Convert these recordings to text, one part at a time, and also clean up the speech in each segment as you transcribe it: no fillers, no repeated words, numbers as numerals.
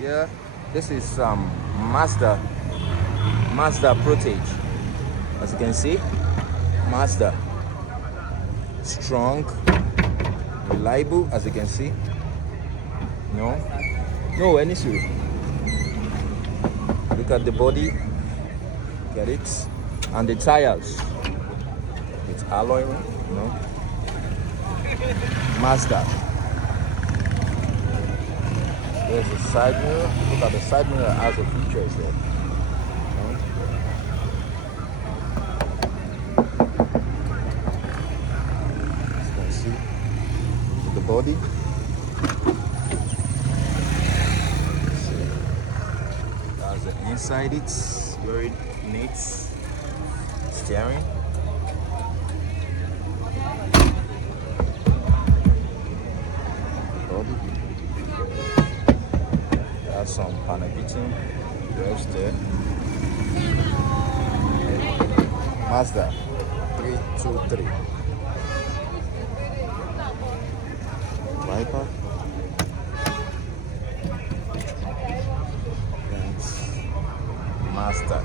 Yeah, this is Mazda Protege. As you can see, Mazda, strong, reliable. As you can see, no any issue. Look at the body, get it, and the tires. It's alloy, Mazda. There's a side mirror. Look at the side mirror has the features there. As you can see, the body. That's the inside. It's very neat. Steering. Body. That's some panel beating. Rest there. Mazda 323. Viper. Thanks. Mazda.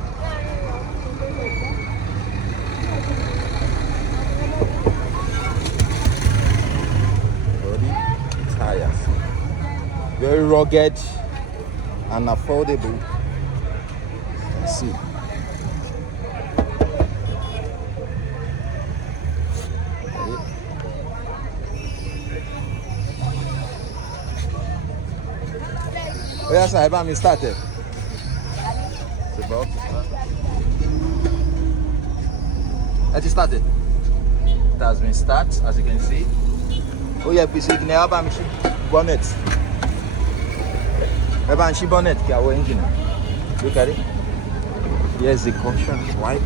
Body, tires. Very rugged and affordable. Let's see. Yes, I have started. It's about to start. It started. It has been started, as you can see. Oh yeah, please you can have bonnet. Have bonnet, engine. Look at it. Here's the caution wipe.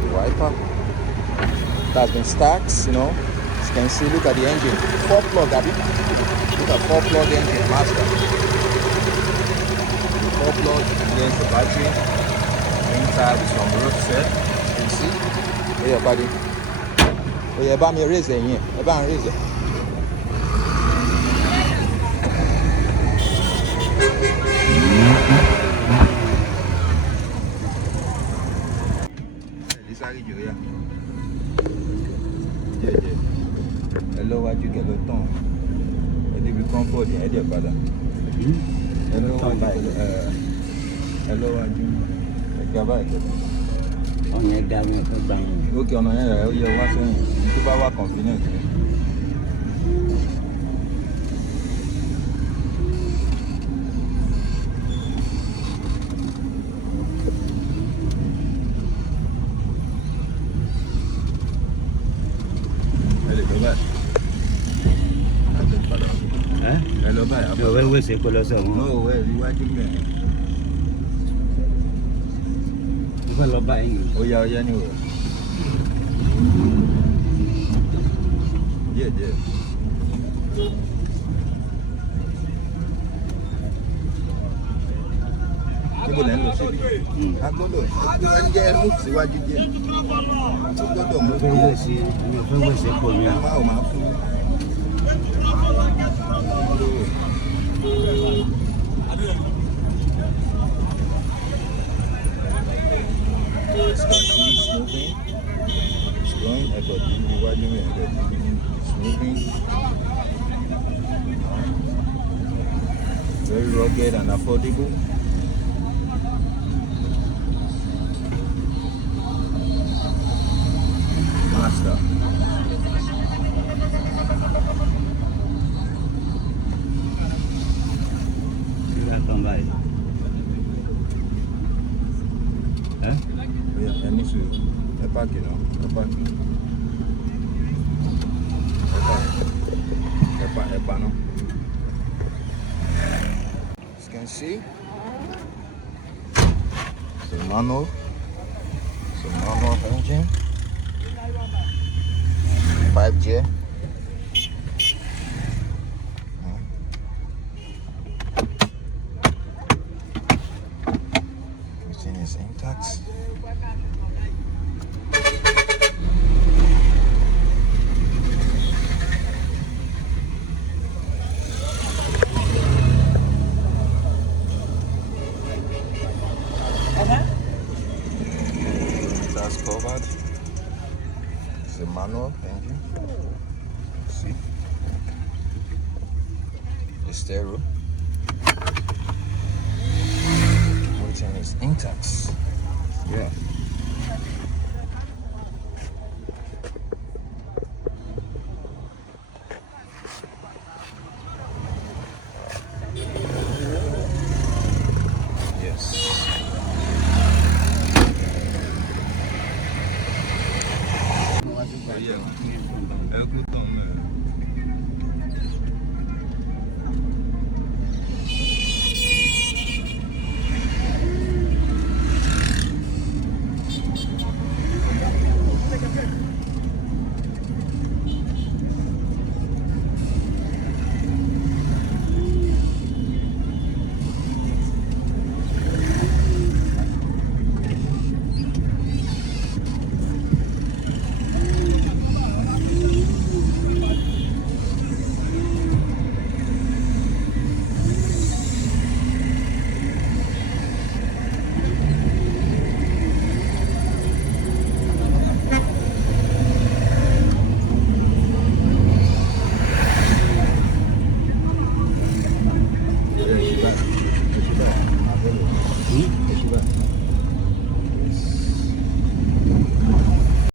The wiper. It has been stacked, As you can see, look at the engine. 4-plug, Abby. Look at 4-plug engine, Mazda. 4-plug, here's the battery. Inside is some road set. You can see. Oh yeah, buddy. Oh yeah, about me raise it here. About raise it. This is yeah. Hello, what you get the tone? And if you come for the idea, brother. Hello, what you get back? On your gaming, okay, on your watching, you are convenient. Hello, bye. No, where c'est quoi là ça? No, where you are doing? You va là-bas. Oh yeah, yeah, no. Yeah, yeah. Níbo lẹ ń lọ sí? Agbọ́dọ̀. Wọ́n jẹ́ mú síwájú díẹ̀. Agbọ́dọ̀ mú fẹ́ wẹ̀sẹ̀ pọ̀ mi. Àmọ́ ò máa fún mi. It's moving. It's going. It's moving. Very rugged and affordable. Mazda. Yeah, I need to park, park. As you can see, it's a manual engine, 5G. Everything is intact. a manual engine. See, the stereo. Everything is intact. Yeah.